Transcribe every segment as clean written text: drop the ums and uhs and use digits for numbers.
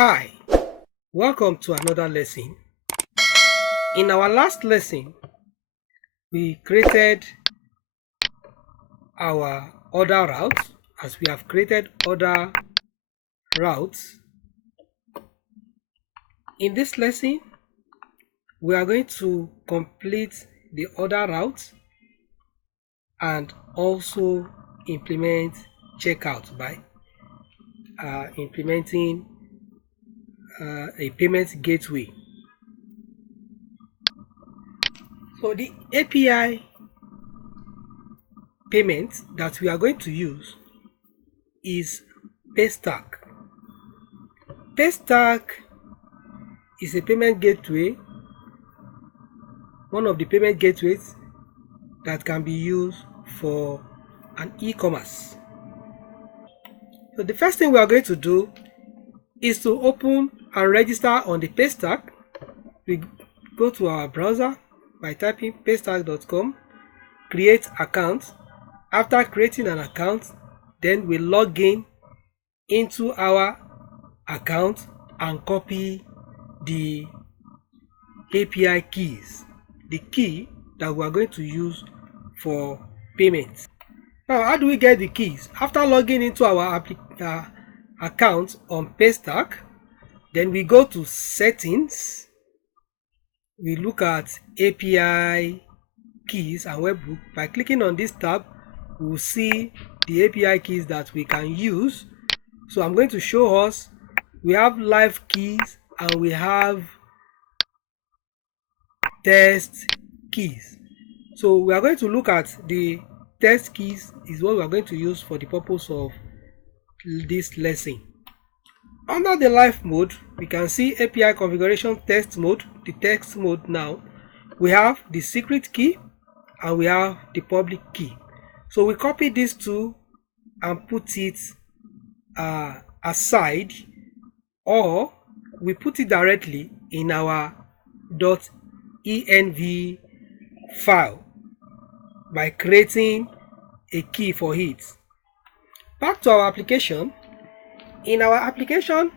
Hi, welcome to another lesson. In our last lesson, we created our order routes. As we have created order routes, in this lesson, we are going to complete the order routes and also implement checkout by implementing a payment gateway. So the API payment that we are going to use is Paystack. Paystack is a payment gateway, one of the payment gateways that can be used for an e-commerce. So the first thing we are going to do is to open and register on the Paystack. We go to our browser by typing paystack.com, create account. After creating an account, then we log in into our account and copy the API keys, the key that we are going to use for payment. Now, how do we get the keys? After logging into our account on Paystack, then we go to settings. We look at API keys and webhook. By clicking on this tab, we will see the API keys that we can use. So I'm going to show us, we have live keys and we have test keys. So we are going to look at the test keys is what we are going to use for the purpose of this lesson. Under the live mode, we can see API configuration test mode, the test mode. Now we have the secret key and we have the public key. So we copy these two and put it aside, or we put it directly in our .env file by creating a key for it. Back to our application. In our application,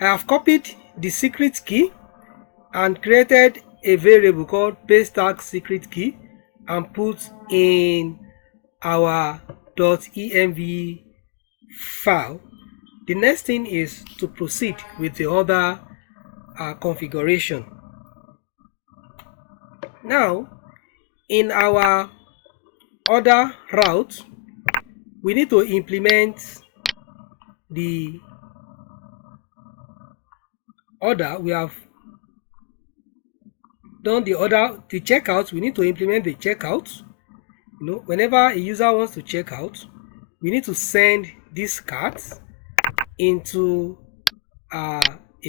I have copied the secret key and created a variable called Paystack secret key and put in our .env file. The next thing is to proceed with the other configuration. Now, in our order route, we need to implement the order. We have done the checkout. We need to implement the checkout. Whenever a user wants to check out, we need to send these cards into a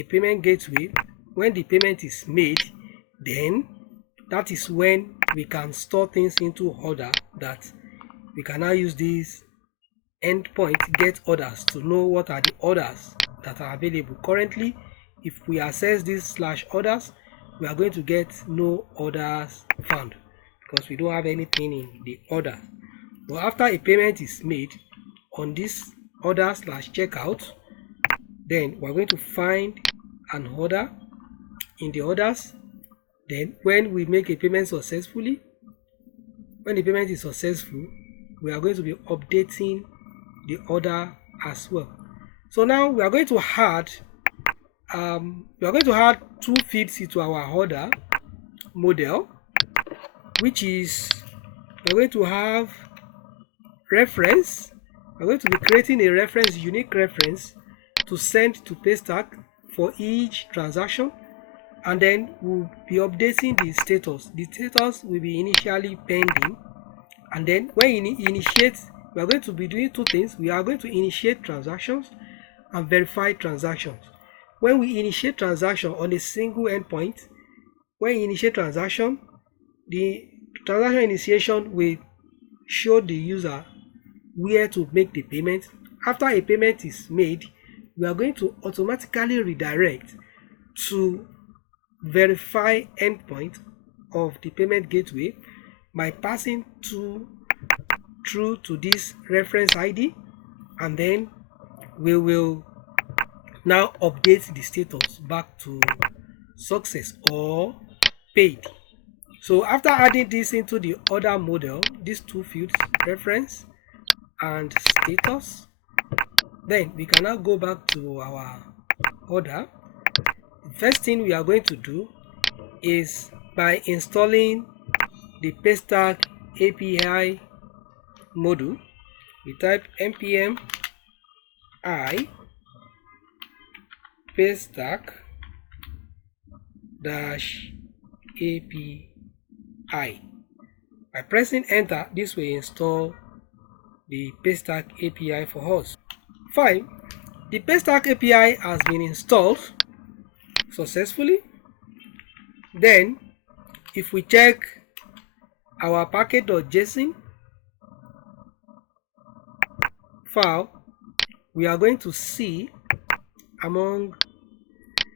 payment gateway. When the payment is made, then that is when we can store things into order, that we can now use this endpoint get orders to know what are the orders that are available. Currently, if we access this /orders, we are going to get no orders found because we don't have anything in the order. But after a payment is made on this order/checkout, then we're going to find an order in the orders. Then when we make a payment successfully, when the payment is successful, we are going to be updating the order as well. So now we are going to add two fields into our order model, which is we're going to have reference. We're going to be creating a reference, unique reference to send to Paystack for each transaction, and then we'll be updating the status. The status will be initially pending, and then when you initiate, we are going to be doing two things. We are going to initiate transactions and verify transactions. When we initiate transaction on a single endpoint, when you initiate transaction, the transaction initiation will show the user where to make the payment. After a payment is made, we are going to automatically redirect to verify endpoint of the payment gateway by passing through to this reference ID, and then we will now update the status back to success or paid. So after adding this into the order model, these two fields, reference and status, then we can now go back to our order. The first thing we are going to do is by installing the Paystack API module, we type npm I Paystack -API. By pressing enter, this will install the Paystack API for us. Fine, the Paystack API has been installed successfully. Then if we check our package.json file, we are going to see among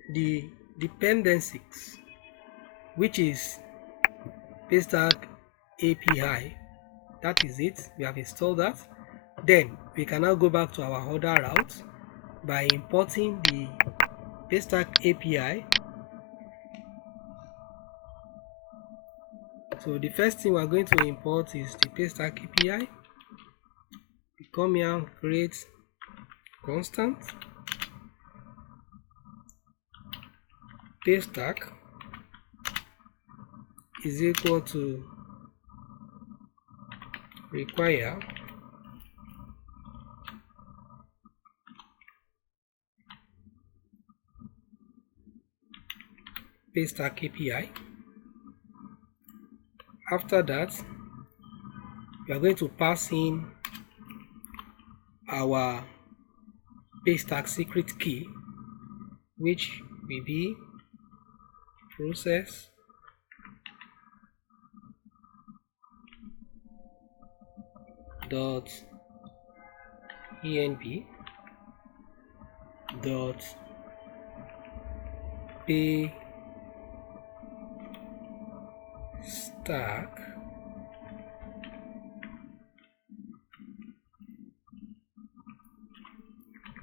the dependencies, which is Paystack API. That is it, we have installed that. Then we can now go back to our order route by importing the Paystack API. So the first thing we are going to import is the Paystack API. We come here and create constant Paystack is equal to require Paystack API. After that, we are going to pass in our Paystack secret key, which will be process .env .paystack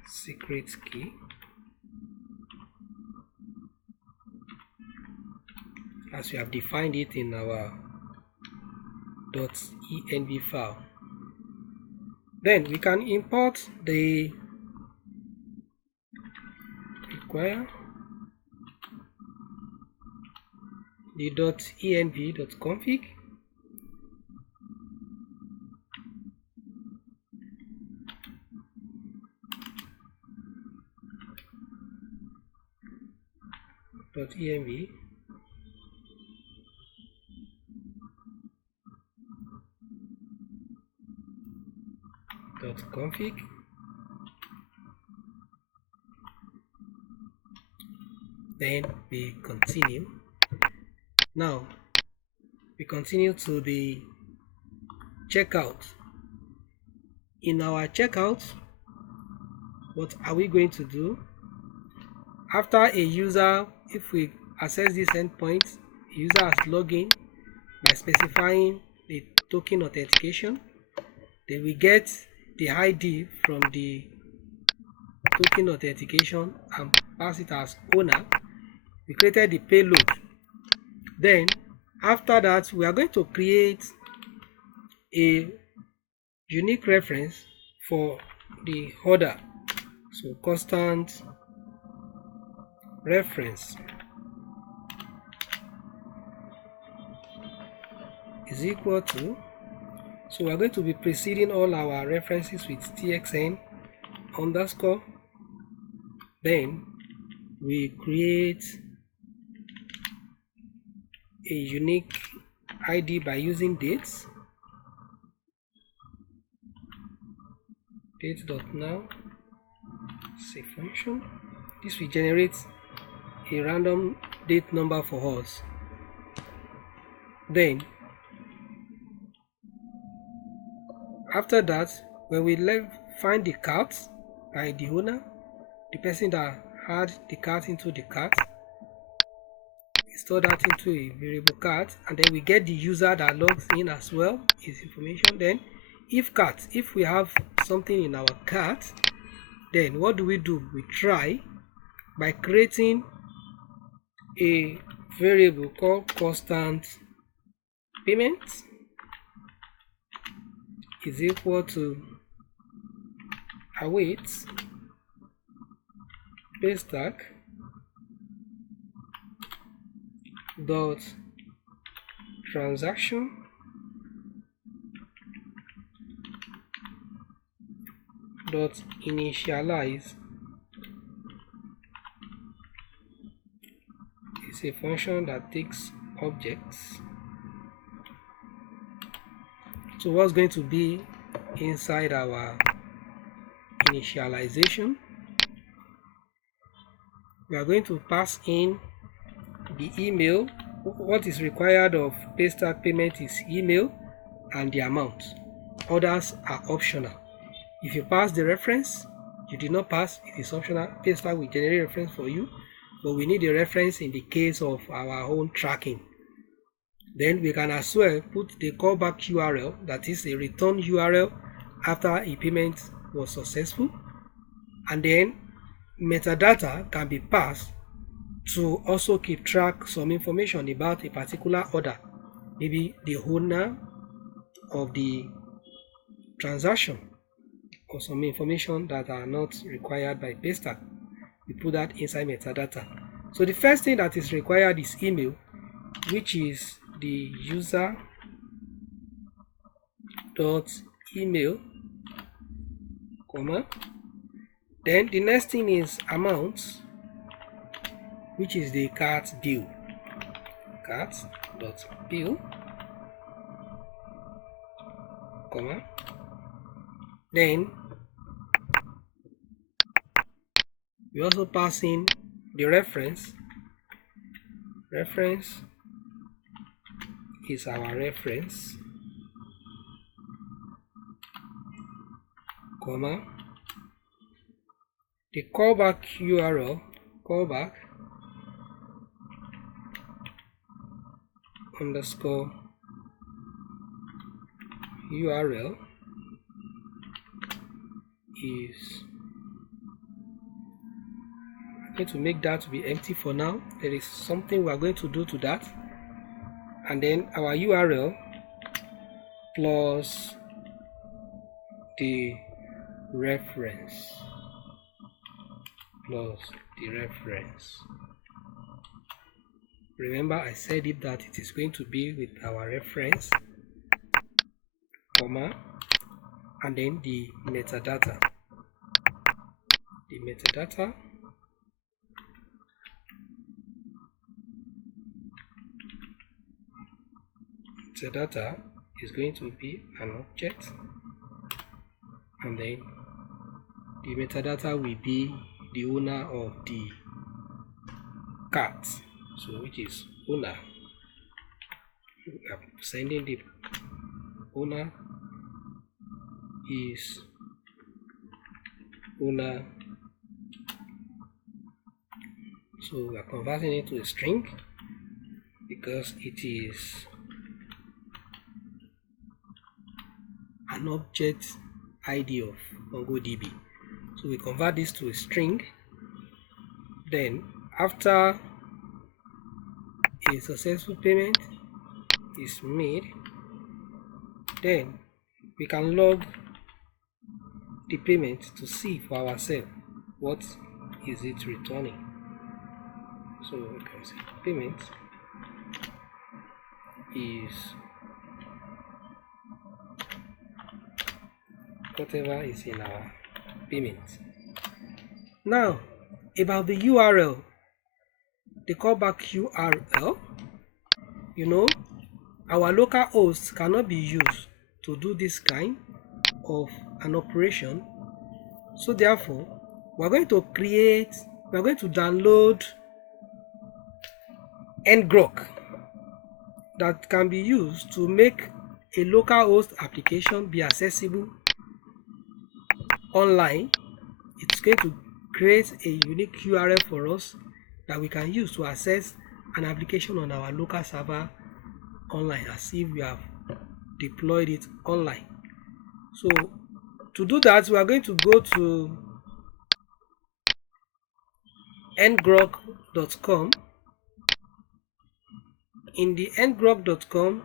secret key as we have defined it in our .env file. Then we can import the require the .env.config .env .config. Then we continue. Now we continue to the checkout. In our checkout, what are we going to do? After a user, if we access this endpoint, user has login by specifying the token authentication, then we get the ID from the token authentication and pass it as owner. We created the payload. Then after that, we are going to create a unique reference for the order. So constant reference is equal to, so we are going to be preceding all our references with txn underscore. Then we create a unique ID by using dates, date.now say function. This will generate a random date number for us. Then after that, when we find the cart by the owner, the person that had the cart into the cart, we store that into a variable cart, and then we get the user that logs in as well, his information. Then if cart, if we have something in our cart, then what do? We try by creating a variable called constant payment is equal to await paystack dot transaction dot initialize is a function that takes objects. So what's going to be inside our initialization? We are going to pass in the email. What is required of paystack payment is email and the amount. Others are optional. If you pass the reference, you did not pass, it is optional. Paystack will generate reference for you, but we need a reference in the case of our own tracking. Then we can as well put the callback URL, that is a return URL after a payment was successful, and then metadata can be passed to also keep track some information about a particular order, maybe the owner of the transaction or some information that are not required by paystack. We put that inside metadata. So the first thing that is required is email, which is the user dot email, comma. Then the next thing is amount, which is the cart bill, cart dot bill, comma. Then we also pass in the reference. Reference is our reference, comma. The callback URL, callback underscore URL is going to make that to be empty for now. There is something we are going to do to that, and then our URL plus the reference Remember I said it that it is going to be with our reference, comma, and then the metadata. The metadata is going to be an object, and then the metadata will be the owner of the cart, so which is owner. I'm sending the owner is owner, so we are converting it to a string because it is an object ID of mongodb. So we convert this to a string. Then after a successful payment is made, then we can log the payment to see for ourselves what is it returning. So we can say payment is whatever is in our payment. Now about the URL, the callback URL, our local host cannot be used to do this kind of an operation. So therefore we're going to download ngrok that can be used to make a local host application be accessible online. It's going to create a unique URL for us that we can use to access an application on our local server online, as if we have deployed it online. So to do that, we are going to go to ngrok.com. In the ngrok.com,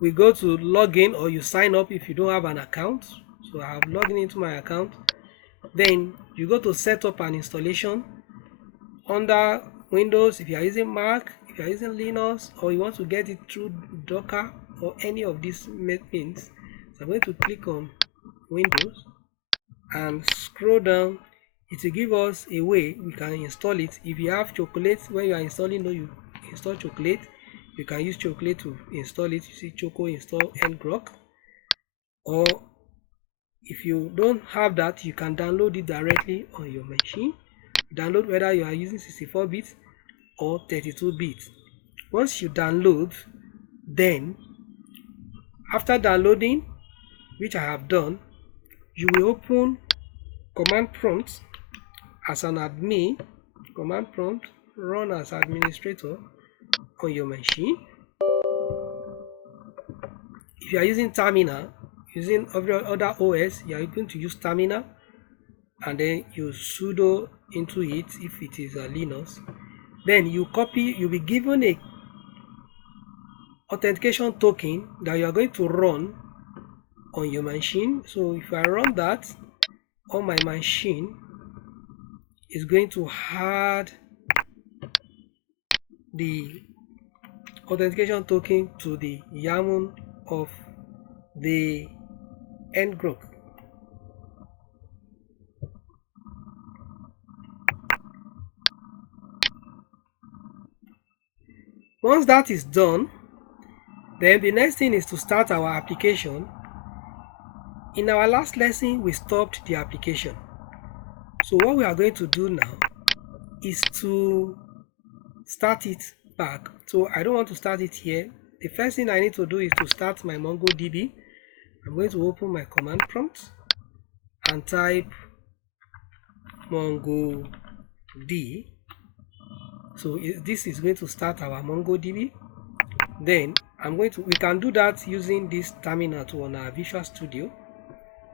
we go to login, or you sign up if you don't have an account. So I have logged into my account. Then you go to set up an installation under Windows if you are using Mac, if you are using Linux, or you want to get it through Docker or any of these means. So I'm going to click on Windows and scroll down. It will give us a way we can install it. If you have Chocolate, when you are installing, you install Chocolate, you can use Chocolate to install it. You see Choco install ngrok. Or if you don't have that, you can download it directly on your machine. Download whether you are using 64-bit or 32-bit. Once you download, then after downloading, which I have done, you will open command prompt as an admin, command prompt run as administrator on your machine. If you are using terminal, using other OS, you are going to use terminal, and then you sudo into it if it is a Linux. Then you copy, you'll be given a authentication token that you are going to run on your machine. So if I run that on my machine, it's going to add the authentication token to the YAML of the ngrok. Once that is done, then the next thing is to start our application. In our last lesson, we stopped the application. So what we are going to do now is to start it back. So I don't want to start it here. The first thing I need to do is to start my mongodb. I'm going to open my command prompt and type mongodb. So this is going to start our mongodb. Then we can do that using this terminal tool on our Visual Studio,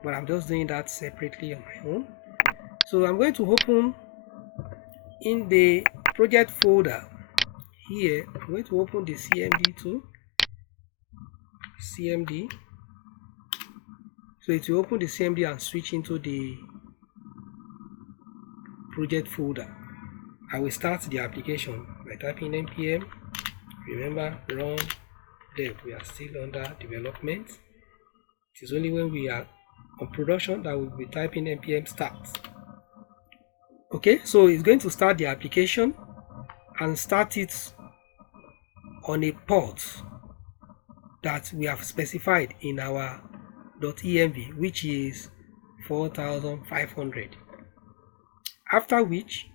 but I'm just doing that separately on my own. So I'm going to open in the project folder here. I'm going to open the CMD tool, CMD. So it will open the CMD and switch into the project folder. I will start the application by typing npm. Remember, run dev. We are still under development. It is only when we are on production that we'll be typing npm start. Okay, so it's going to start the application and start it on a port that we have specified in our .env, which is 4500. After which,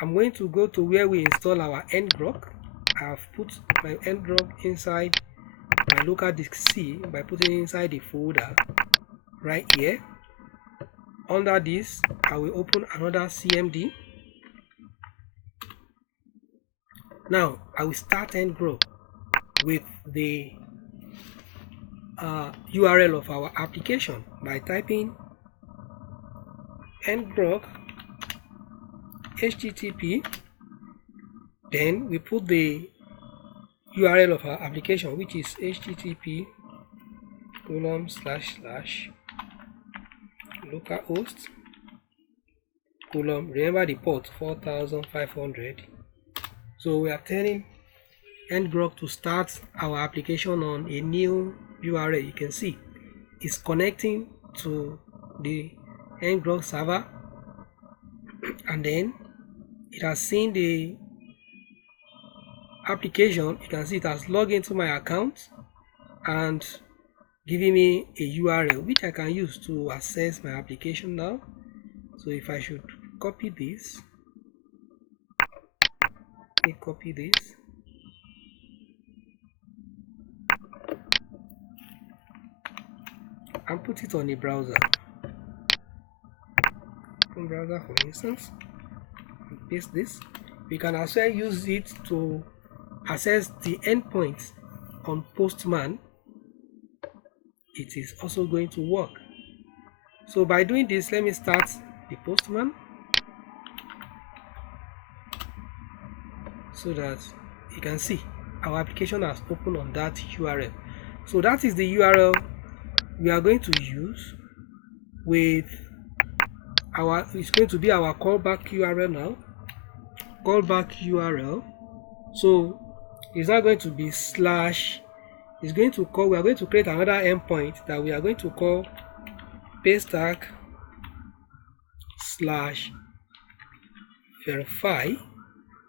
I'm going to go to where we install our ngrok. I have put my ngrok inside my local disk C by putting it inside the folder right here. Under this, I will open another CMD. Now I will start ngrok with the URL of our application by typing ngrok http. Then we put the URL of our application, which is http //localhost remember the port 4500. So we are telling ngrok to start our application on a new URL. You can see it's connecting to the ngrok server, and then it has seen the application. You can see it has logged into my account and giving me a URL which I can use to access my application now. So if I should copy this, let me copy this. And put it on a browser. Open browser for instance. Paste this. We can as well use it to access the endpoints on Postman. It is also going to work. So by doing this, let me start the postman so that you can see our application has opened on that URL. So that is the URL we are going to use with our, it's going to be our callback URL now. Callback URL. So it's not going to be slash, it's going to call, we are going to create another endpoint that we are going to call paystack slash verify.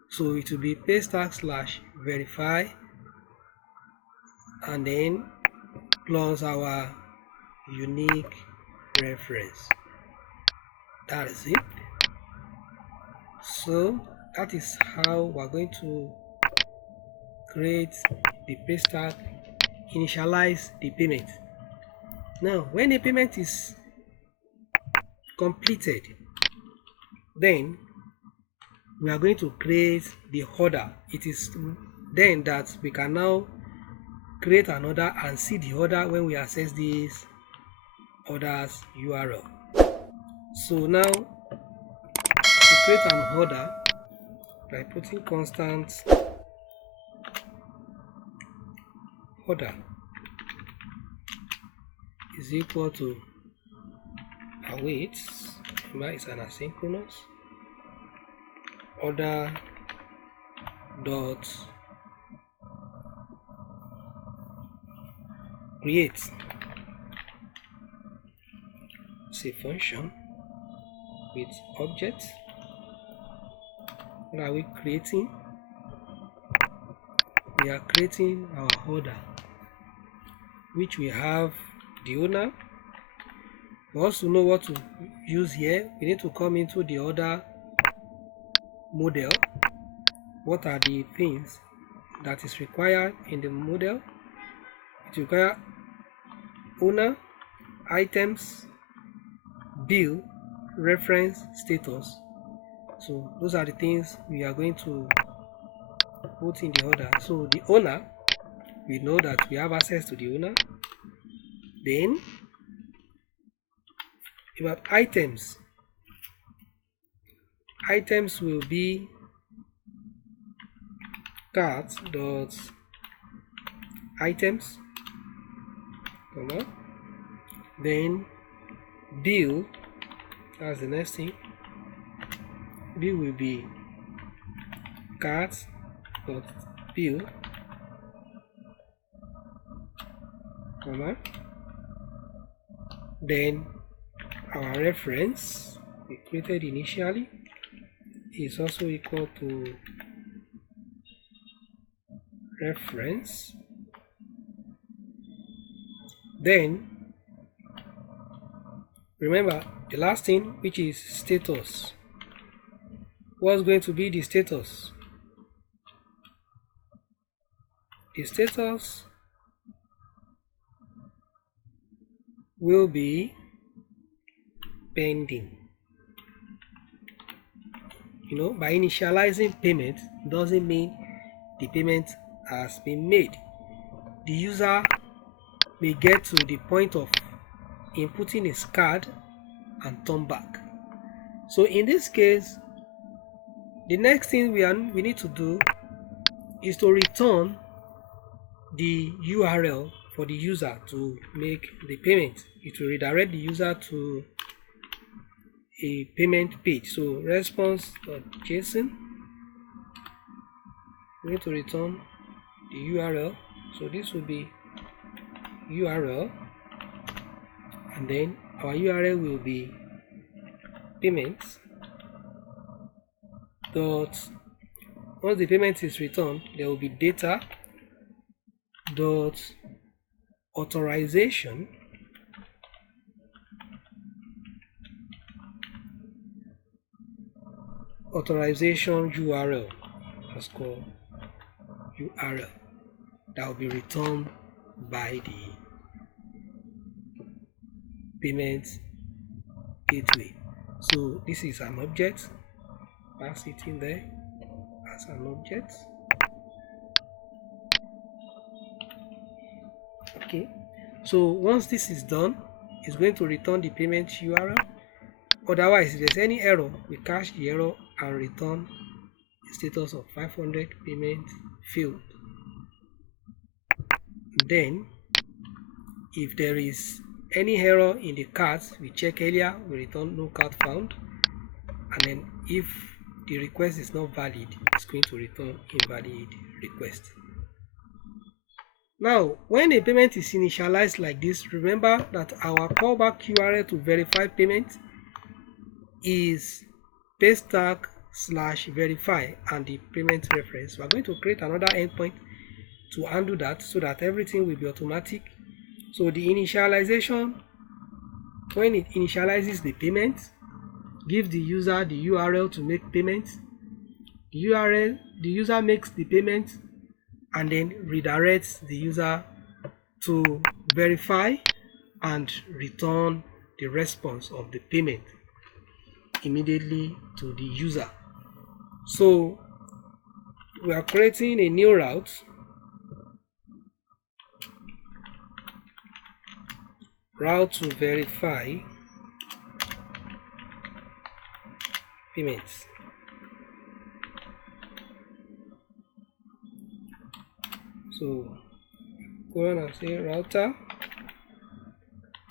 So it will be paystack slash verify and then plus our unique reference. That is it. So that is how we're going to create the paystack, initialize the payment. Now when the payment is completed, then we are going to create the order. It is then that we can now create an order and see the order when we access this orders URL. So now to create an order by putting constant order is equal to await, remember it's an asynchronous, order dot create. It's a function with object. What are we creating? We are creating our order, which we have the owner. For us to know what to use here, we need to come into the order model. What are the things that is required in the model? It requires owner, items, bill, reference, status. So those are the things we are going to put in the order. So the owner, we know that we have access to the owner. Then about items, items will be cart dot items, then bill, that's the next thing. Bill will be cart dot bill, then our reference we created initially is also equal to reference. Then remember the last thing, which is status. What's going to be the status? The status will be pending. You know, by initializing payment doesn't mean the payment has been made. The user may get to the point of inputting his card and turn back. So in this case, the next thing we need to do is to return the URL for the user to make the payment. It will redirect the user to a payment page. So response.json, we need to return the URL. So this will be URL, and then our URL will be payments dot, once the payment is returned, there will be data dot authorization URL, that's called URL, that will be returned by the payment gateway. So this is an object, pass it in there as an object. Okay, so once this is done, it's going to return the payment URL. Otherwise, if there's any error, we cache the error and return the status of 500 payment failed. Then, if there is any error in the cart we checked earlier, we return no cart found. And then if the request is not valid, it's going to return invalid request. Now, when a payment is initialized like this, remember that our callback URL to verify payment is paystack/verify and the payment reference. We are going to create another endpoint to handle that so that everything will be automatic. So the initialization, when it initializes the payment, give the user the URL to make payment. The user makes the payment and then redirects the user to verify and return the response of the payment immediately to the user. So we are creating a new route to verify payments. So go on and say router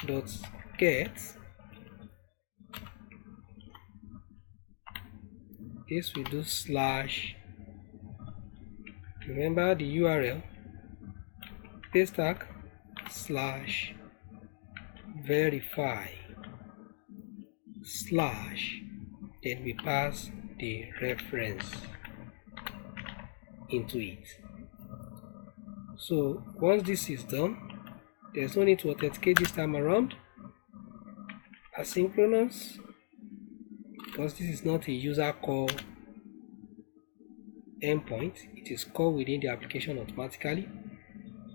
dot get this, we do slash, remember the URL, paystack/verify slash, then we pass the reference into it. So once this is done, there's no need to authenticate this time around. Asynchronous, because this is not a user call endpoint, it is called within the application automatically.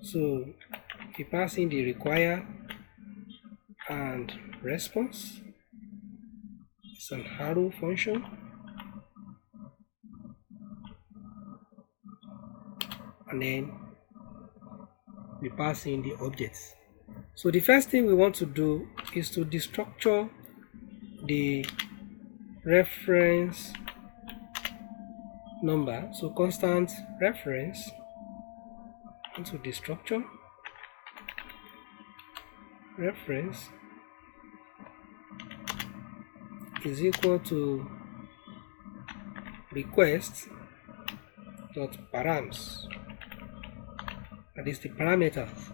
So we pass in the require and response. It's an arrow function. And then we pass in the objects. So the first thing we want to do is to destructure the reference number. So constant reference into the structure, reference is equal to request dot params. That is the parameters,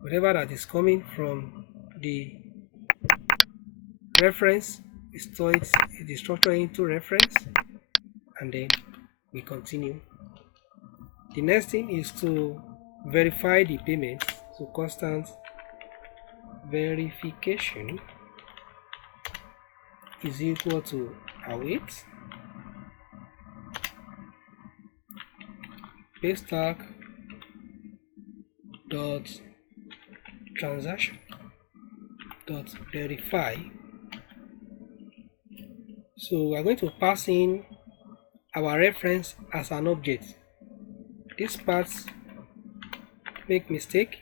whatever that is coming from the reference, we store it, the structure into reference, and then we continue. The next thing is to verify the payment. So constant verification is equal to await paystack dot transaction dot verify. So we are going to pass in our reference as an object. This part make mistake.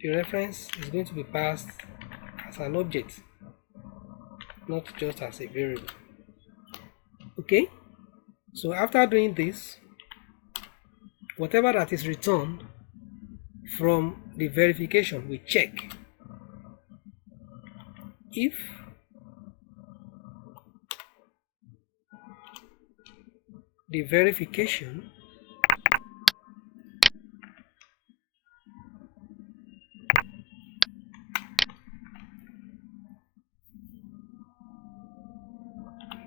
The reference is going to be passed as an object, not just as a variable. Okay, so after doing this, whatever that is returned from the verification, we check if the verification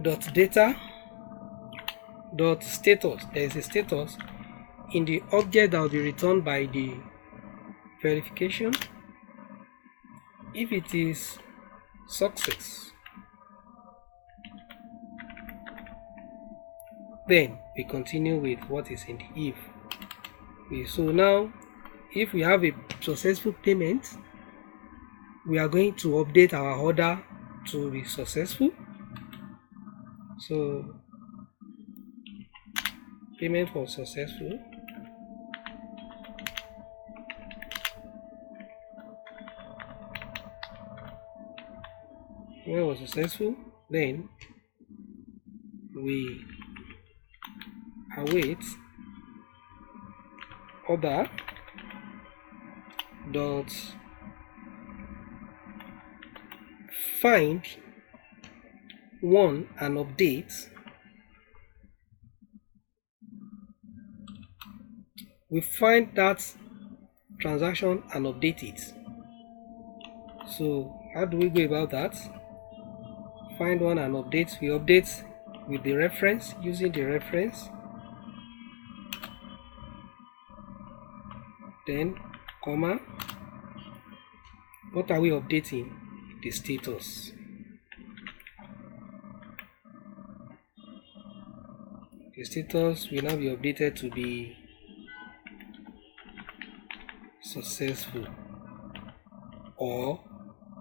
dot data dot status, there is a status in the object that will be returned by the verification. If it is success, then we continue with what is in the if. Okay, so now if we have a successful payment, we are going to update our order to be successful. So payment was successful. when it was successful, then we await order dot find one and update. We find that transaction and update it. So how do we go about that? Find one and update. We update with the reference, using the reference, then comma. What are we updating? The status. The status will now be updated to be successful or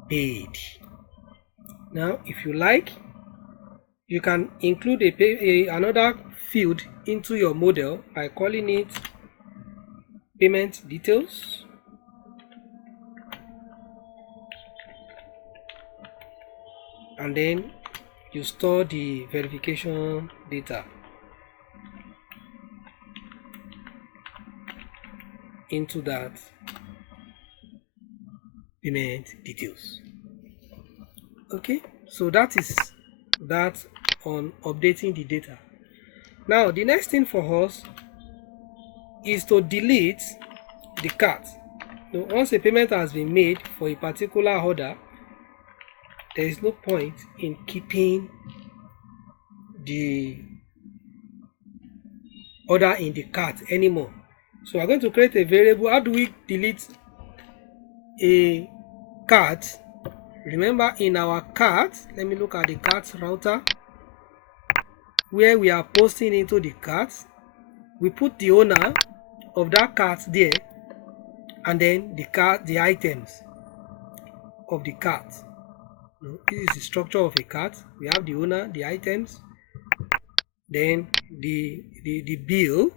paid. Now if you like, you can include another field into your model by calling it payment details, and then you store the verification data into that payment details. Okay, so that is that on updating the data. Now the next thing for us is to delete the cart. So once a payment has been made for a particular order, there is no point in keeping the order in the cart anymore. So we're going to create a variable. How do we delete a cart? Remember, in our cart, let me look at the cart router where we are posting into the cart. We put the owner of that cart there, and then the items of the cart. This is the structure of a cart. We have the owner, the items, then the bill.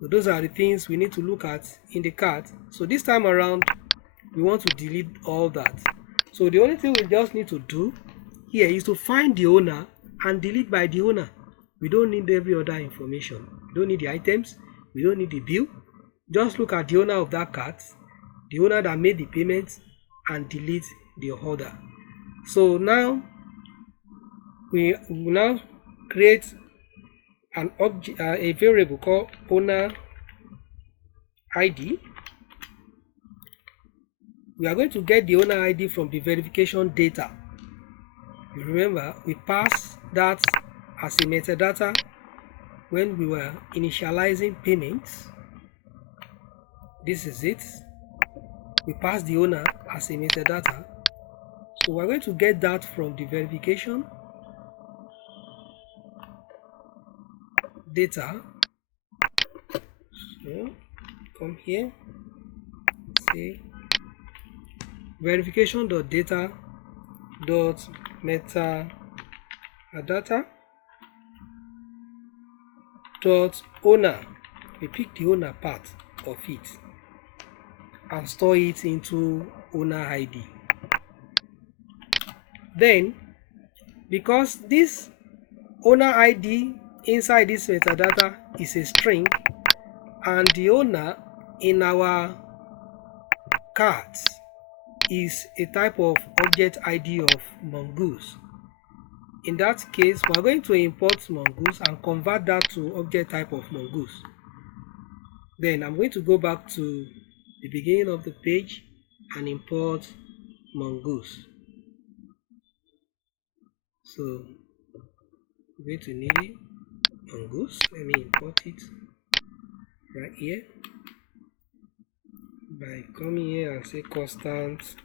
So those are the things we need to look at in the cart. So this time around, we want to delete all that. So the only thing we just need to do here is to find the owner and delete by the owner. We don't need every other information. We don't need the items. We don't need the bill. Just look at the owner of that cart, the owner that made the payment, and delete the order. So now we will now create an object, a variable called owner ID. We are going to get the owner ID from the verification data. You remember, we passed that as a metadata when we were initializing payments. This is it. We passed the owner as a metadata. So we're going to get that from the verification data. So come here, say verification.data.metadata .owner. We pick the owner part of it and store it into owner ID. Then, because this owner ID inside this metadata is a string, and the owner in our cart is a type of object ID of mongoose, in that case we are going to import mongoose and convert that to object type of mongoose. Then I'm going to go back to the beginning of the page and import mongoose. So I'm going to need it, mongoose. Let me import it right here by coming here and say constant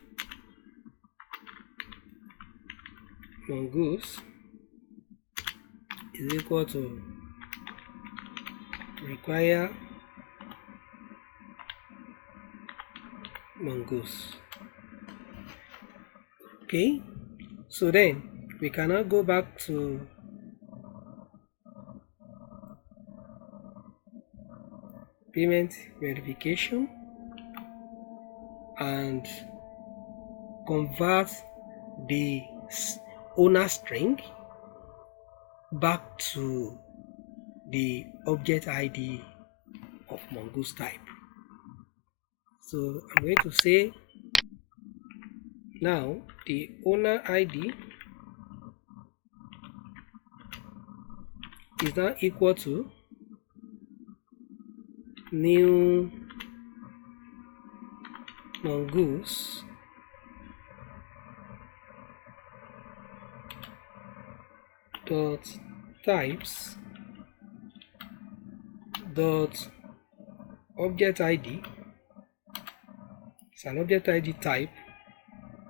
mongoose is equal to require mongoose. Okay, so then we can now go back to payment verification and convert the owner string back to the object ID of mongoose type. So I'm going to say now the owner ID is now equal to new mongoose dot types dot object ID. It's an object ID type,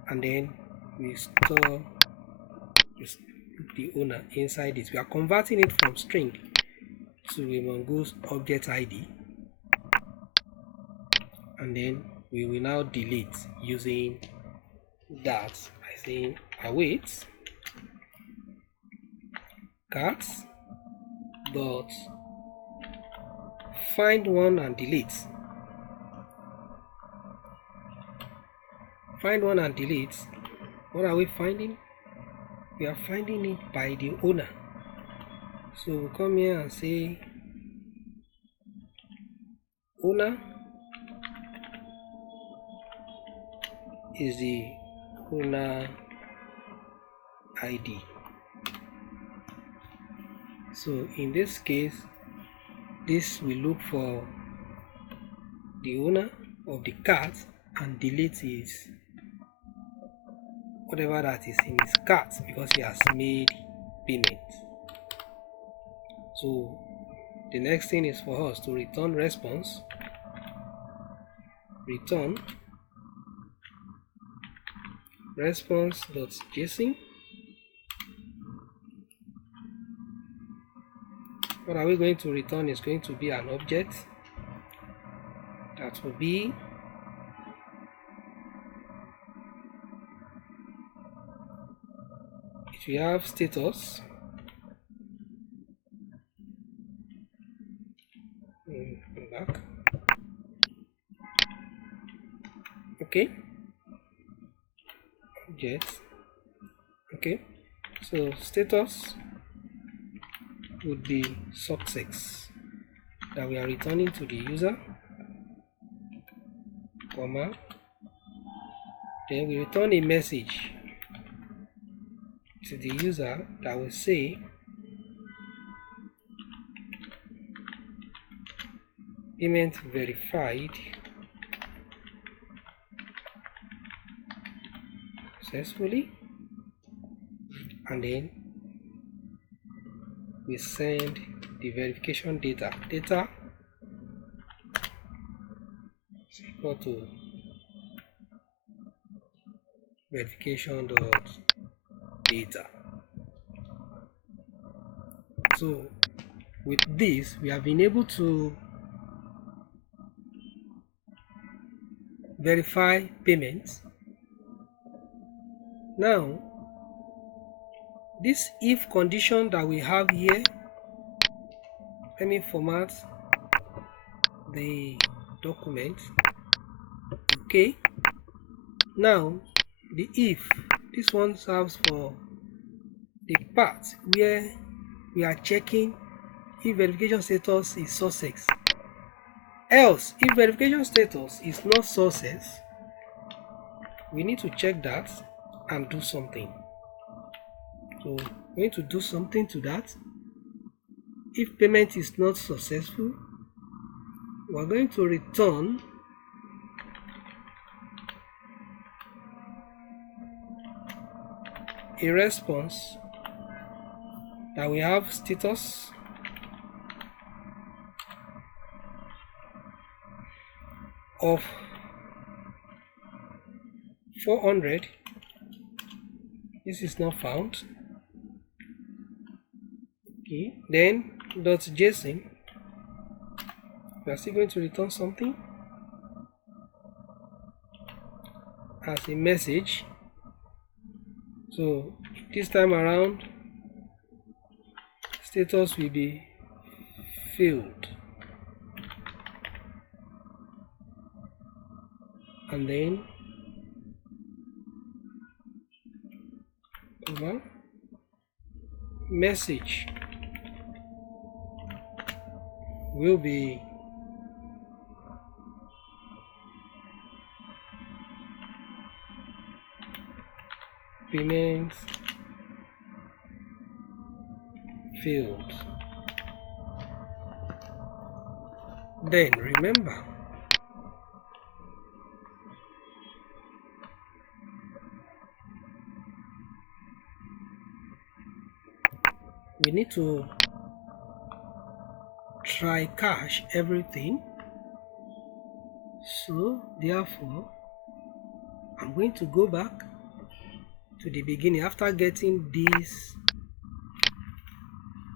and then we store the owner inside it. We are converting it from string to a mongoose object ID, and then we will now delete using that by saying await cat dot find one and delete. Find one and delete. What are we finding? We are finding it by the owner. So we come here and say owner is the owner ID. So in this case, this will look for the owner of the cart and delete his whatever that is in his cart because he has made payment. So the next thing is for us to return response, return response.json. What are we going to return is going to be an object that will be it will have status back. Okay, object. Okay, so status would be success that we are returning to the user, comma, then we return a message to the user that will say payment verified successfully, and then we send the verification data is equal to verification data. So with this we have been able to verify payments. Now this if condition that we have here, let me format the document. Okay, now the if, this one serves for the part where we are checking if verification status is success. Else, if verification status is not success, we need to check that and do something. So we need to do something to that. If payment is not successful, we are going to return a response that we have status of 400. This is not found. Okay, then .json, we are still going to return something as a message. So this time around status will be filled, and then message will be remains field. Then remember, we need to try cache everything. So therefore, I'm going to go back to the beginning after getting this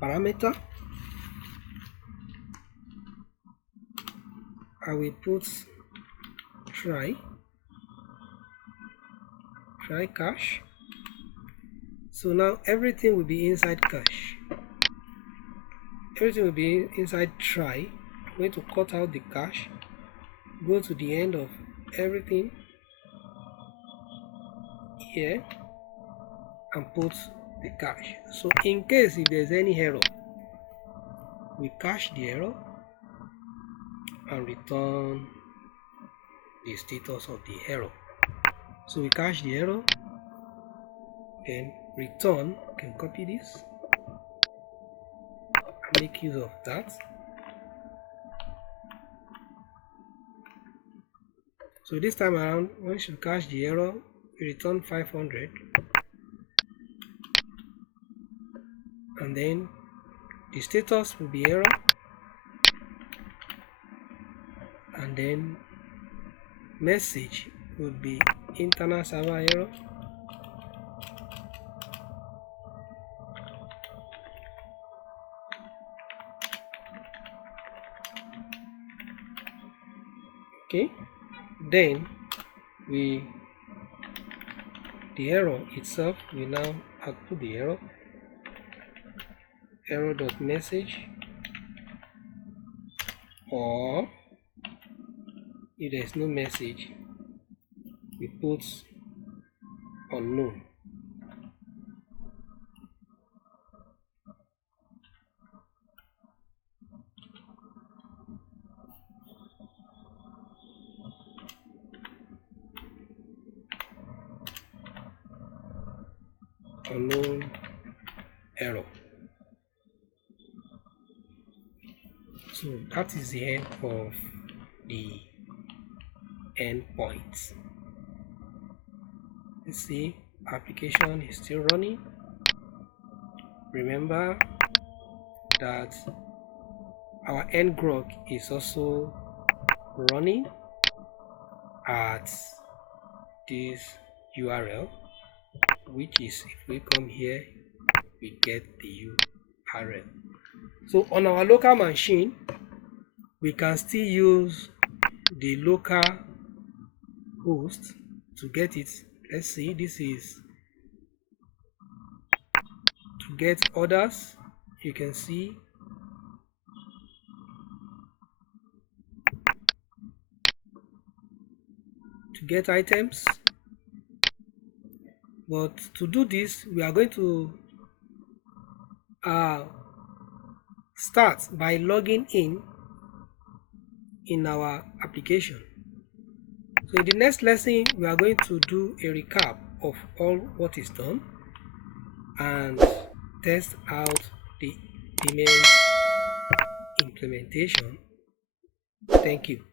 parameter. I will put try cache. So now everything will be inside cache. Everything will be inside try. I'm going to cut out the cache, go to the end of everything here and put the cache. So in case if there's any error, we cache the error and return the status of the error. So we cache the error, then return. You can copy this and make use of that. So this time around, once you cache the error, we return 500, and then the status will be error, and then message would be internal server error, okay. Then the error itself, we now output the error.message, or if there is no message, we put unknown. Unknown error. So that is the end of the endpoints. Let's see, application is still running. Remember that our end grok is also running at this URL, which is, if we come here, we get the URL. So on our local machine, we can still use the local host to get it. Let's see, this is to get orders. You can see to get items, but to do this we are going to start by logging in our application. So in the next lesson we are going to do a recap of all what is done and test out the main implementation. Thank you.